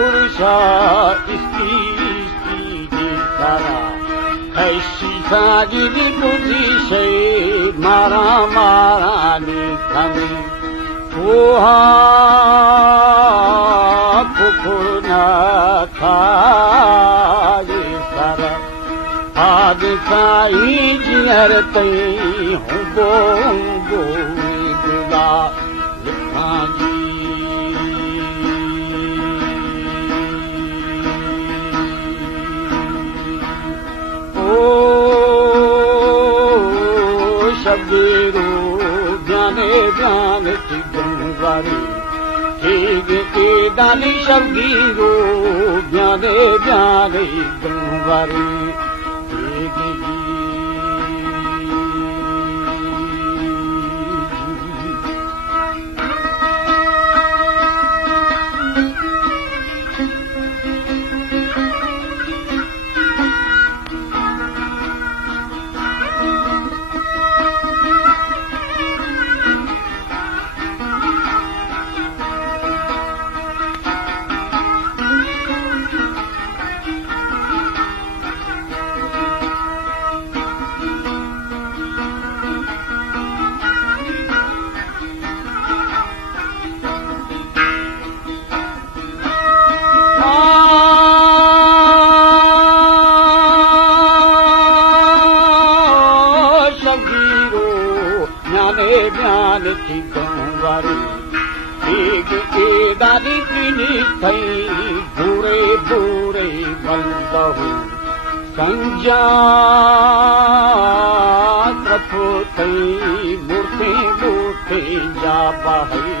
पुरुषा स्त्री जे सारा ऐसी साजरी बुद्धि से मारा मारा निखमी ओहा फुफुना खाए सारा आज साई जियर तई हूँ बोंगो दुला लिखा जी शबीरो ज्ञाने ज्ञान की गंगारी के दानी शबीरो ज्ञाने ज्ञाने गंगारी ज्ञान की गंवारी दादी किनी थई बुरे बुरे बंदहु संजा प्रभु थई मूर्ति मूर्ति जा बहई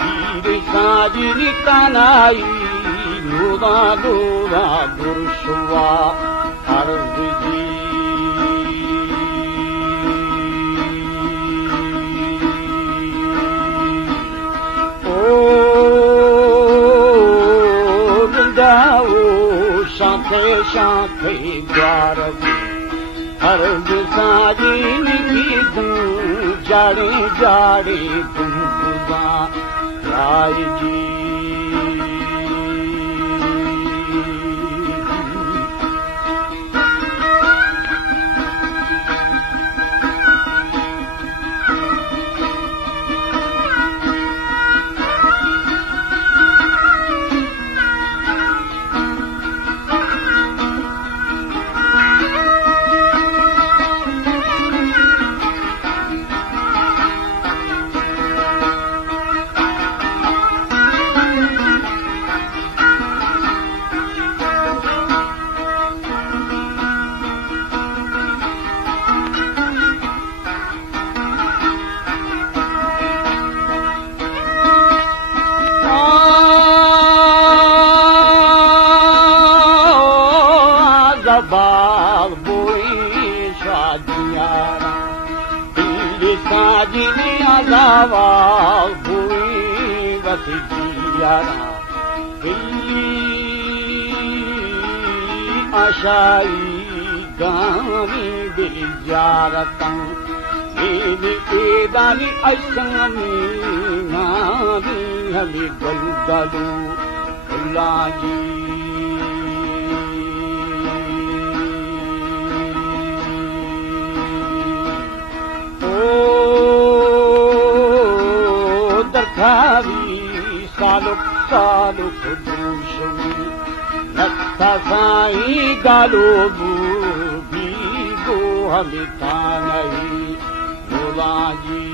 तीर साजरी कानाई नूरा नूरा दुर्शुआ अर्ज जी शांते शांते द्वार हर साजिन की धूं जाड़े जाड़े गुंगुआ राय जी बाल बोई शादियारा दिल साजनी आजावाल बोई वसियारा दिल्ली आशाई गानी दिल जारता मेरी दानी ऐसनी नानी हमें गलू गलू लाजी सालुक सालुक दूषवी नक्था साई गालो भी गो हमें नहीं बोलाजी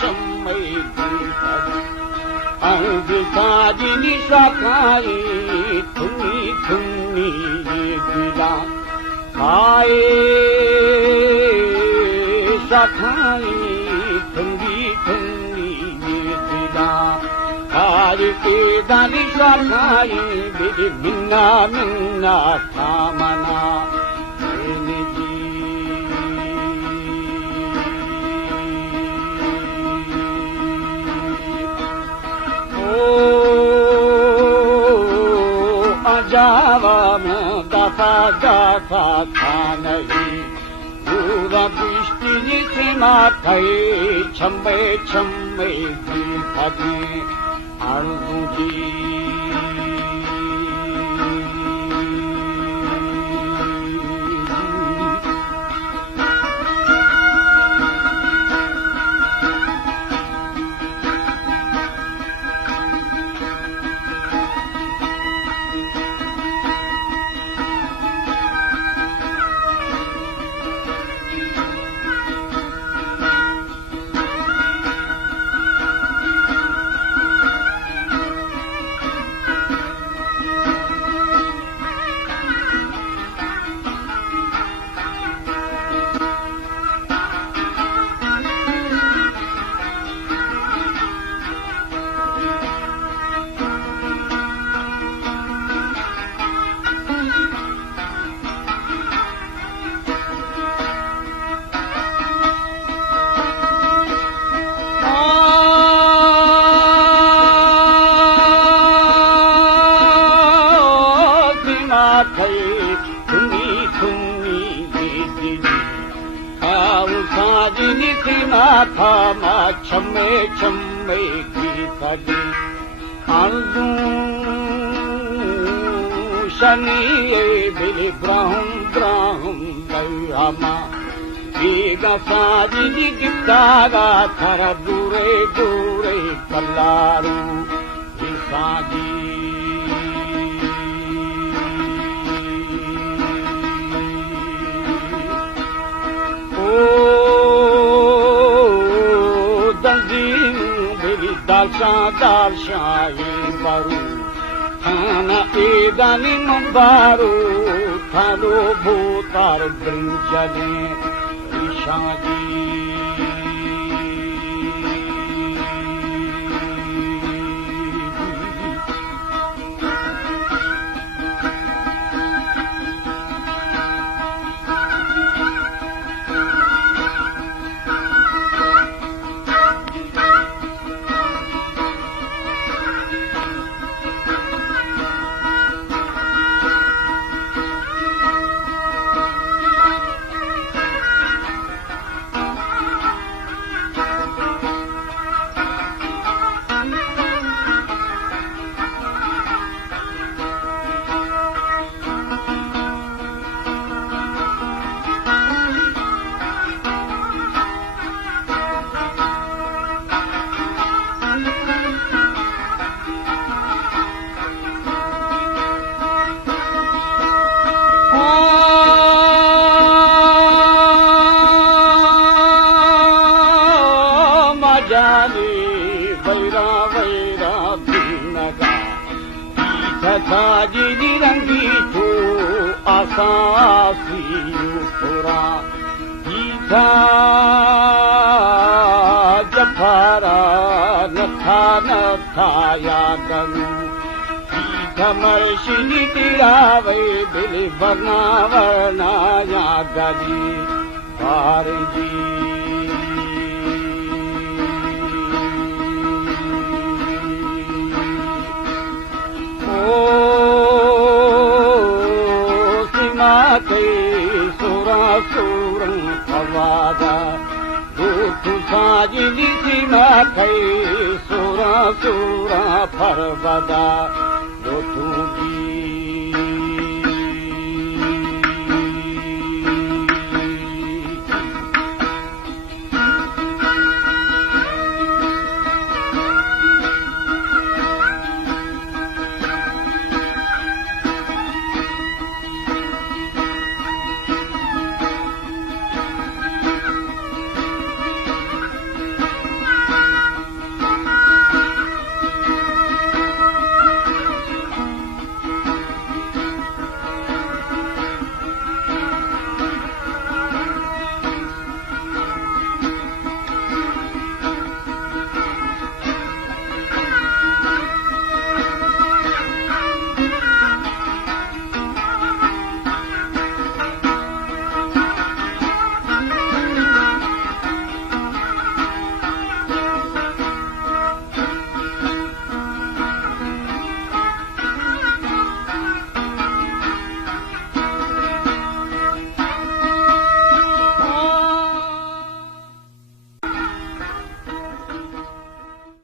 छम्मे साजिनी साखाई थुनी थुनी दिला खाए साखाई थुंगी थुंगी दिला खाए के दानी साखाई मेरे मिन्ना मिन्ना थामना जावा में दफा दफा था नहीं पूरा दृष्टि से माथे छम्बे छम्बे जी फटे अर्जुजी थुनी थुनी दीदी आओ साजिनी थी माथा मा छम्मे छम्मे की थी आंदू शनि बिल ब्राह्म ब्राह्म दयामा बेगा साजिनी दिखागा थर दूरे दूरे कल्लारू साजी दालशा दालशाही बारू थाना एदानी बारू थालो भूतार ब्रिंजने ईशाजी वैरा वैरा नगा साजिनी रंगी थो आसासी थोरा गीता जफारा नथा नथा या गनु मर्शिनी तिरावे दिल बना वरना या गली बार जी सुरा सुरं पवादा दूत साजिनी सीमा थे सुरा सुरा फरवदा